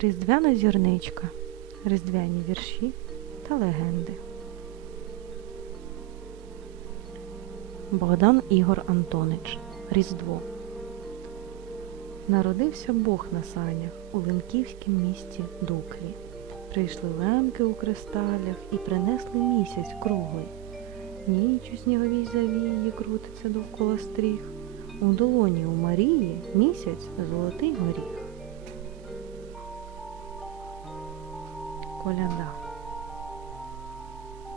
Різдвяна зірничка, різдвяні вірші та легенди. Богдан Ігор Антонич. Різдво. Народився Бог на санях у Ленківськім місті Дуклі. Прийшли лемки у кристалях і принесли місяць круглий. Ніч у сніговій завії крутиться довкола стріх. У долоні у Марії місяць золотий горіх. Коляда.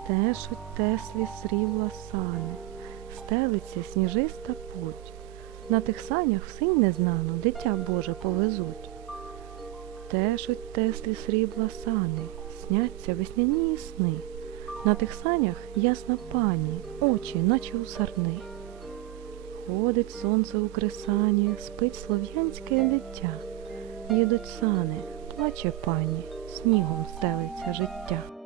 Тешуть теслі срібла сани, стелиться сніжиста путь. На тих санях в синь незнано дитя Боже повезуть. Тешуть теслі срібла сани, сняться весняні сни. На тих санях ясна пані, очі, наче у сарни. Ходить сонце у кресані, спить слов'янське дитя. Їдуть сани, плаче пані, снігом стелиться життя.